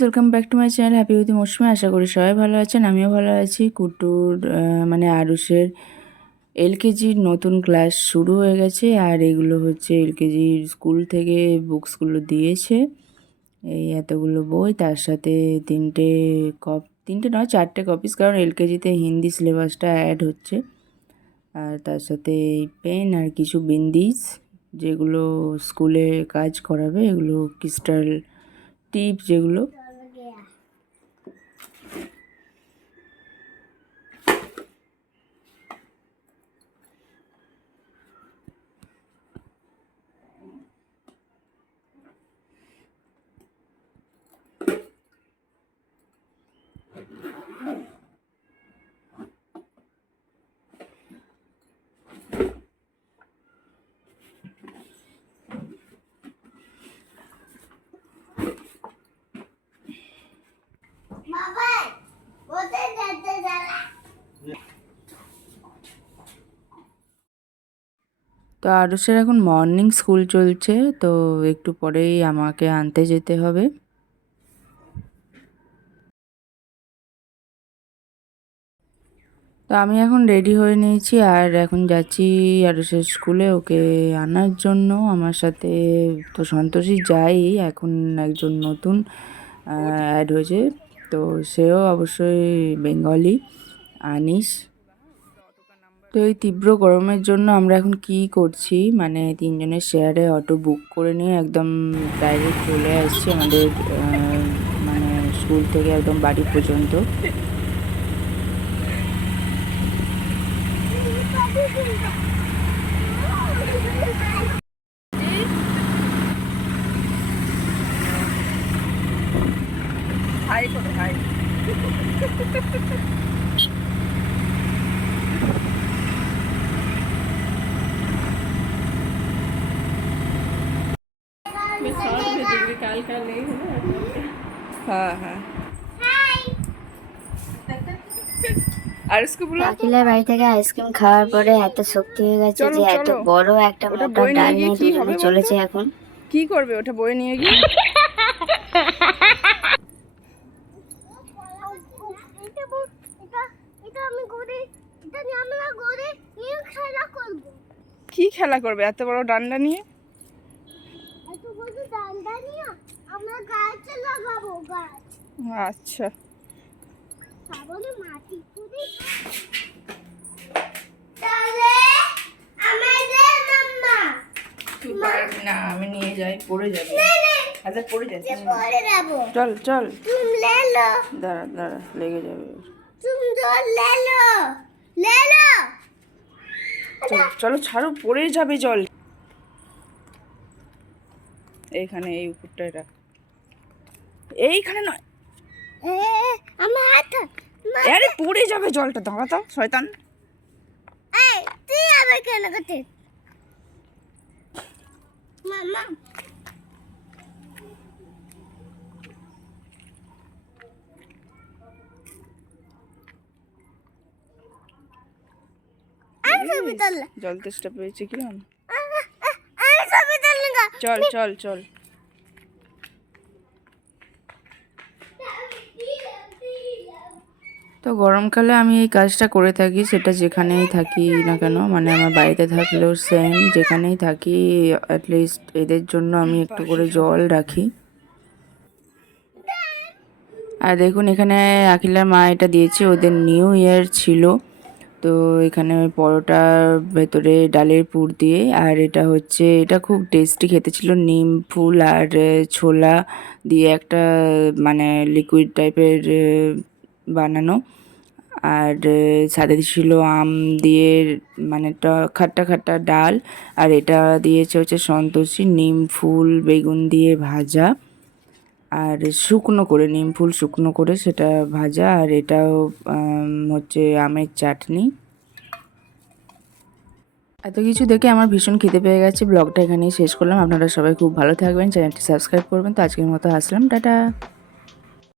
Welcome back to my channel happy with Mousumi আশা করি সবাই ভালো আছেন, আমিও ভালো আছি। কুটুর মানে আরুষের এলকেজির নতুন ক্লাস শুরু হয়ে গেছে, আর এগুলো হচ্ছে এলকেজির স্কুল থেকে বুকসগুলো দিয়েছে। এই এতগুলো বই, তার সাথে তিনটে কপ, তিনটে নয়, চারটে কপিস কারণ এলকেজিতে হিন্দি সিলেবাসটা অ্যাড হচ্ছে। আর তার সাথে পেন আর কিছু বিন্দিস, যেগুলো স্কুলে কাজ করাবে, এগুলো ক্রিস্টাল টিপ যেগুলো। তো আরুষের এখন মর্নিং স্কুল চলছে, তো একটু পরেই আমাকে আনতে যেতে হবে। তো আমি এখন রেডি হয়ে নিয়েছি, আর এখন যাচ্ছি আরুষের স্কুলে ওকে আনার জন্য। আমার সাথে তো সন্তোষী যাই, এখন একজন নতুন অ্যাড হয়েছে। তো সেও অবশ্যই বেঙ্গলি আনিস। তো এই তীব্র গরমের জন্য আমরা এখন কি করছি? মানে তিনজনের শেয়ারে অটো বুক করে নিয়ে একদম ডাইরেক্ট চলে আসছি আমাদের মানে স্কুল থেকে একদম বাড়ি পর্যন্ত। হাই করো হাই হ্যাঁ হ্যাঁ আর इसको बोलो আকিলের বাড়ি থেকে আইসক্রিম খাওয়ার পরে এত শক্তি হয়ে গেছে চলো, যে এত চলো। বড় একটা ওটা মোটা বই নিয়ে ডাল গিয়ে নিয়ে কি দুজনে হবে চলেছে এখন কি করবে ওটা বয়ে নিয়ে গিয়ে কি খেলা করবে এত বড় ডান্ডা নিয়ে আমরা গাছ লাগাবো গাছ। আচ্ছা। তাহলে মাটি তাহলে আমাদের না আমি নিয়ে যাই পড়ে যাবে। আচ্ছা চল। চল দাঁড়া দাঁড়া লেগে যাবে চলো ছাড়ো পড়ে যাবে জল এইখানে এই উপরটাই রাখ। এইখানে নয়। আরে পড়ে যাবে জলটা দাঁড়া তো। শয়তান। এই তুই আবার কেন করতে? মামা জল তেষ্টা পেয়েছে কিরম? চল চল চল। তো গরমকালে আমি এই কাজটা করে থাকি, সেটা যেখানেই থাকি না কেন মানে আমার বাড়িতে থাকলেও সেম যেখানেই থাকি অ্যাটলিস্ট এদের জন্য আমি একটু করে জল রাখি। আর দেখুন, এখানে আখিলার মা এটা দিয়েছে, ওদের নিউ ইয়ার ছিল। তো এখানে পরোটার ভেতরে ডালের পুর দিয়ে, আর এটা হচ্ছে, এটা খুব টেস্টি খেতে ছিল, নিম ফুল আর ছোলা দিয়ে একটা মানে লিকুইড টাইপের বানানো। আর সাথে ছিল আম দিয়ে মানে ট- খাট্টা খাট্টা ডাল। আর এটা দিয়েছে হচ্ছে সন্তোষী, নিম ফুল, বেগুন দিয়ে ভাজা। আর শুকনো করে, নিম ফুল শুকনো করে সেটা ভাজা। আর এটাও হচ্ছে আমের চাটনি। এত কিছু দেখে আমার ভীষণ খিদে পেয়ে গেছে। ব্লগটা এখানেই শেষ করলাম। আপনারা সবাই খুব ভালো থাকবেন। চ্যানেলটি সাবস্ক্রাইব করবেন। তো আজকের মতো আসলাম। টাটা।